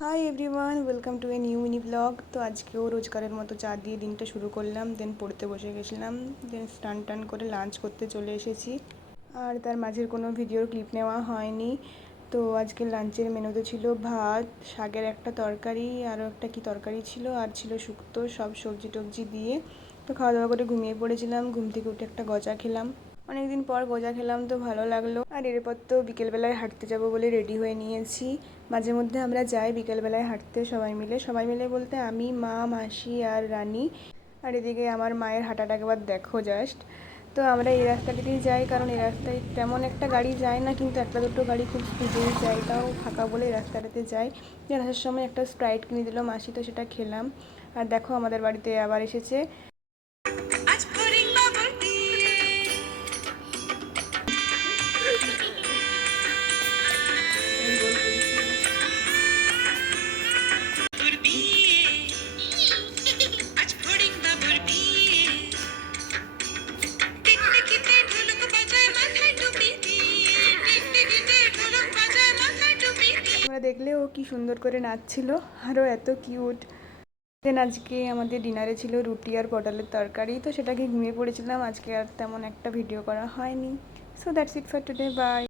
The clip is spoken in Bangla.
Hi everyone, welcome to a new mini blog. তো আজকেও রোজকারের মতো চা দিয়ে দিনটা শুরু করলাম, দেন পড়তে বসে গেছিলাম, দেন স্নান টান করে লাঞ্চ করতে চলে এসেছি। আর তার মাঝের কোনো ভিডিওর ক্লিপ নেওয়া হয়নি। তো আজকে লাঞ্চের মেনুতে ছিল ভাত, শাকের একটা তরকারি, আরও একটা কি তরকারি ছিল, আর ছিল শুক্তো, সব সবজি টবজি দিয়ে। তো খাওয়া দাওয়া করে ঘুমিয়ে পড়েছিলাম, ঘুম থেকে উঠে একটা গজা খেলাম। অনেকদিন পর গজা খেলাম, তো ভালো লাগলো। আর এরপর তো বিকেলবেলায় হাঁটতে যাব বলে রেডি হয়ে নিয়েছি। মাঝে মধ্যে আমরা যাই বিকেলবেলায় হাঁটতে সবাই মিলে বলতে আমি, মা, মাসি আর রানী। আর এদিকে আমার মায়ের হাঁটাটা একবার দেখো জাস্ট। তো আমরা এই রাস্তাটিতেই যাই, কারণ এই রাস্তায় তেমন একটা গাড়ি যায় না, কিন্তু একটা দুটো গাড়ি খুব স্পিডেই যায়, তাও ফাঁকা বলে এই রাস্তাটাতে যাই। যে আসার সময় একটা স্প্রাইট কিনে দিল মাসি, তো সেটা খেলাম। আর দেখো আমাদের বাড়িতে আবার এসেছে। তোমরা দেখলে ও কি সুন্দর করে নাচছিল, আরও এত কিউট। দেন আজকে আমাদের ডিনারে ছিল রুটি আর পটলের তরকারি, তো সেটাকে ঘুমিয়ে পড়েছিলাম। আজকে আর তেমন একটা ভিডিও করা হয়নি। So that's it for today, by.